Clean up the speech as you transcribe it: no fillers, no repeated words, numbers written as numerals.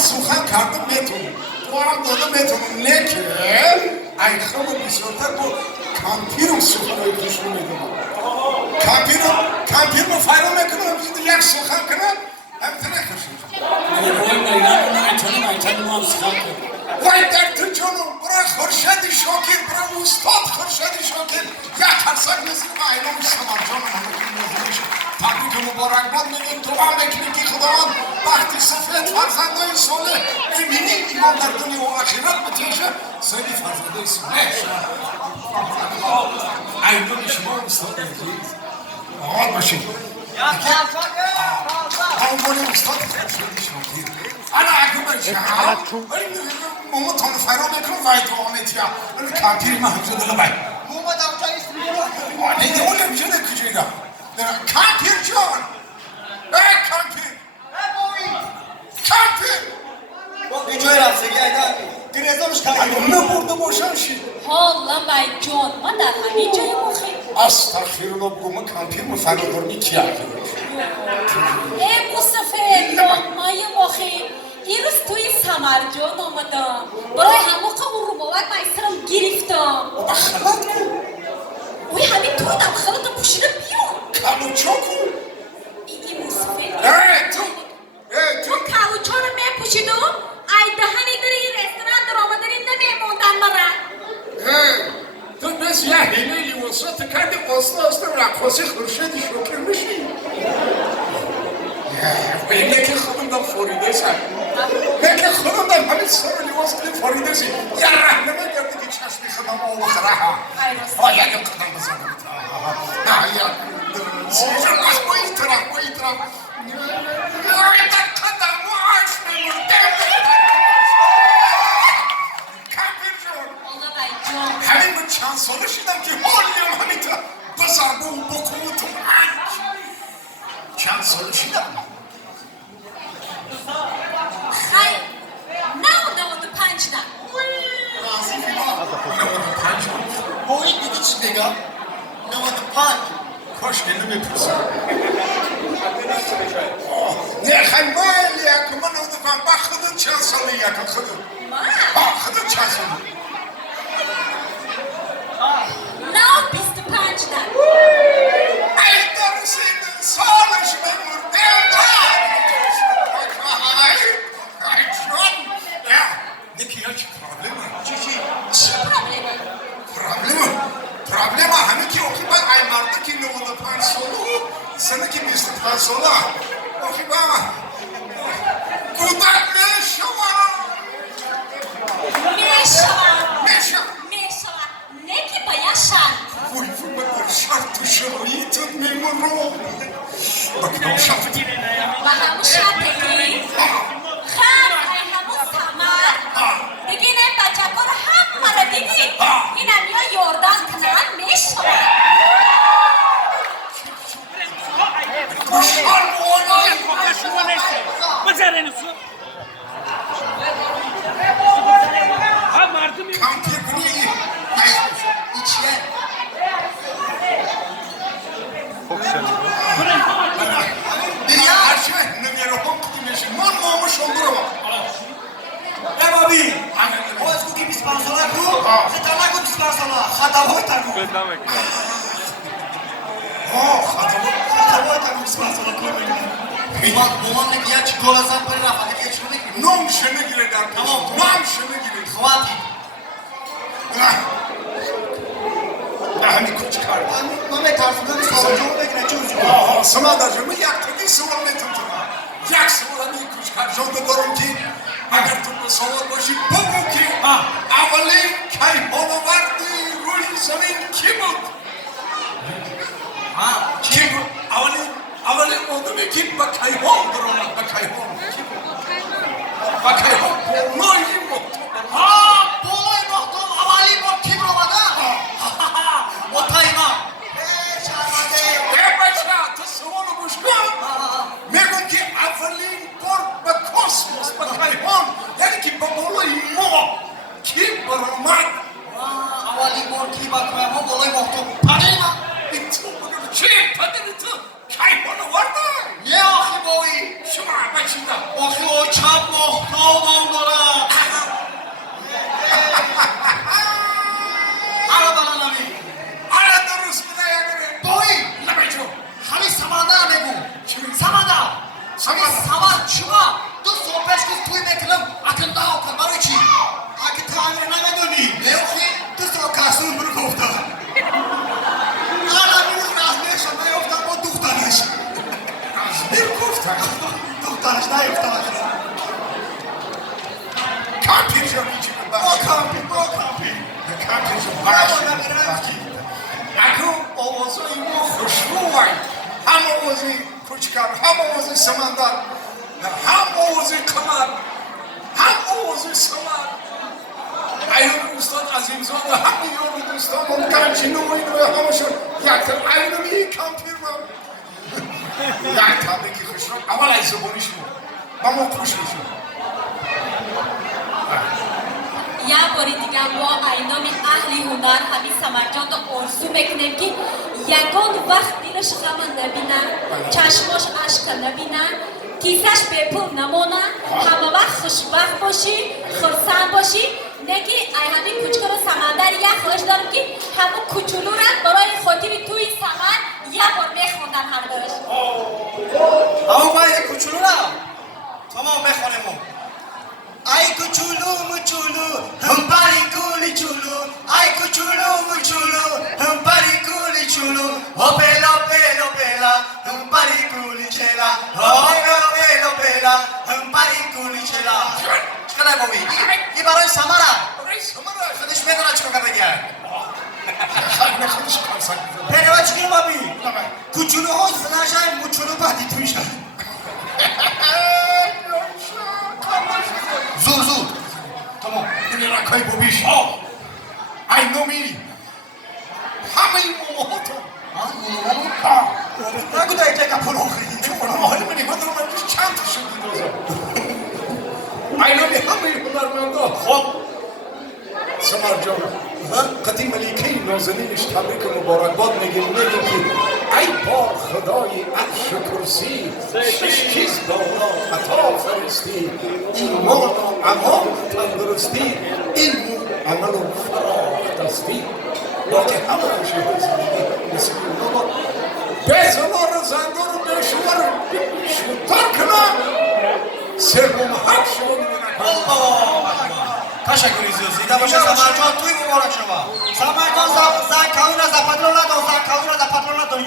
سخن کردم میتونم تو هم دادم میتونم لیکن ای خب بسیارتر با کمپیرم سخنهای خوشم میدونم کمپیرم فایرم میکنم یک سخن کنم همتنه کشید ایتانم هم سخن کنم وای در تو جانم برای خورشید شاکر برای استاد خورشید شاکر یک ترسک نزدیم اینا سلام جانم همه کنیم تبریک مبارک باد میگیم دعا میکنیم که خداوند وقتی سفید فرزندای صالح میبینیم ایمان در دنیا و آخرت بتیشه سیدی فرزندای صالح اینا شما استاد عزیز آقا باشید عنوان استاد خورشید شاکر انا اگه بشم ماما تانو فرا میکنم وای دعا میتیم ولی کمپیر ما همزه دلو بای ماما دمجا ایستیم آنه دیگه نمیشه کجایده کمپیر جان کمپیر کمپیر اینجای رفتگی ایدن گریزانش اگه نبرده باشم شید حالا بای جان من در همین جای مخیم استغفرالله بگو من کمپیر ما فرادارمی کیا ای مصطفی مای مخیم این روز توی سمرجان آمدم برای همه قبول رو باید مایسترم گرفتم بابا خلط کن اوی همین توی دم خلطم پوشیده بیان کلوچا کن این مصطفی تو تو کلوچا رو می پوشیدم ای دهنی در این رستوران در آمدن این نمیموندن مرا تو بس یه هیله لیواسات کردی قصده هستم رقاصی خورشید شکر میشی اینه که خودم دم فوریده سر اینه که خودم دم همین سر لیواس کنیم فوریده سی یه رهنمه کرده که چشمی خودم آو خرها آیا یک قدم بزنم نه یا سیجر باش با این طرف یا یک قدم معاش میمونده کمپیر جان حالا بای جان همین من چند ساله شدم که حالیم همین تا بزرگه و بکن و تو چند ساله شدم خیر 95 نه راضی فیما 95 با این دیگه چی بگم 95 کاش که نمیپرسم نه خیلی مالی اکو من 95 با خودت چند ساله یکم خودت من خودت چند ساله نه 25 نه ای درسید سالش بمردم ای جان نکی یا چی پرابلمه چی پرابلمه؟ پرابلمه همه که اوکی باید ای مرده که 95 ساله سنه که 25 ساله اوکی باید کودک میشوم نه که باید شرط وای من شرط و شرایطت میمونم بکنم شرط و همون شرطگی خر ای همون سمر دیگه این بچه ها رو هم مرا دیدی این هم یا یاردن کنن میشوم دشمن موانای کمپیر کنی این چیه؟ دیگه هرچی نمیره هم کدی میشه من ماما شنگرم بابی باز گو که 25 ساله کو خطا نگو 25 ساله خطاهای تگو خطاهای تگو 25 ساله کو مامان نگیه چی گل ازم پری رفت دیگه چی نگیری نام شنگیره در پیش نام شنگیره خواهدی همین کچ کرد من میترسیدم سوال جواب بگیره چه روزی سمادر جمعه یک تکی سوال میتونم یک سوال همین کچ کرد جانده دارم که اگر تو به سوال باشی بگو که اولین کیهانوردی روی زمین کی بود؟ کی بود؟ اولین آدمی که به کیهان درآمد به کیهان کی بود؟ به کیهان بالای مقتون بالای مقتون اولی بار کی برآمده؟ مطمئنم بچه تو سوالو گوش کن میگم که اولین بار به کسموس به کیهان یعنی که به بالای ما کی برآمد چپ محتاطم دارم آره بلنمی آره درست بوده یعنی بایی نمیجو همین سمندر بگو سمندر همین سمند شما دو صبحش که توی میکنم اکن داو کن برای چی؟ اگه تعمیر نمیدونی لیوخی دو صبح کسون برو گفتم آره میرون رزمیش هم نیفتم با دخترش بیر گفتم دخترش نیفتم کامپیر جو میچی با ببخشی کامپی کامپیر جو آره بخشی نمیرفتی اکو آوازای ما خوشروهای هم آوازی کوچکر هم آوازی سمندر هم آوازی قمر هم آوازی سمر ایون استاد عظیمزاده همه یار دوستان ممکن نوعی همشون یک تر ایونمی کامپیر من یک تبریکی خوشرو اول از زبانیش بود با ما خوش میشون یا باری دیگه با ایام اهل هنر همین سمرجان رو آرزو میکنیم که یگان وقت دلش غم نبینن چشماش اشک نبینن کیسش به پول نمونه همه وقت خوشبخت باشی خرسند باشی نگی ای همین کوچکر سمندر یا خواهش دارم که همون کوچولو را برای خاطر توی سمن یه بار میخوندن هر دوش اما باید کوچولو نه تمام بخونیم ای کوچولو مچولو هم پری کولی چولو ای کوچولو مچولو هم پری کولی چولو هوپلا پلا پلا هم پری کولی چلا هوپلا پلا پلا هم پری کولی چلا چقدر بابی این برای سمره خودش میدونه چیکار بگه خیلی خودش کارسان میکنه پیروا چیکار بابی کوچولو ها فناشای مچولو بعدی تویشن زور تمام این رکای بوبیش ای نومی همه موهاتو نگو دایی جگه پول آخری چون حالی منی من رو منجوش چند تا شد میدازم ای نومی همه هنرمندا خب سمر جان قدیم ملیکه نازنینش تبریک مبارکباد میگیم که ای بار خدای عرش کرسی شش چیز بالا عطا فرستی ایمان و امان تندرستی علم و عمل و فراخ دستی باقی همه همشه زندگی مثل اونا بزمار زنده رو بشور شوتر کنم سرموم حق شما تشکری زیاده باشه سمرجان توی مبارک شما سمرجان زن کهون از پاترون ندار زن کهون از پاترون ندار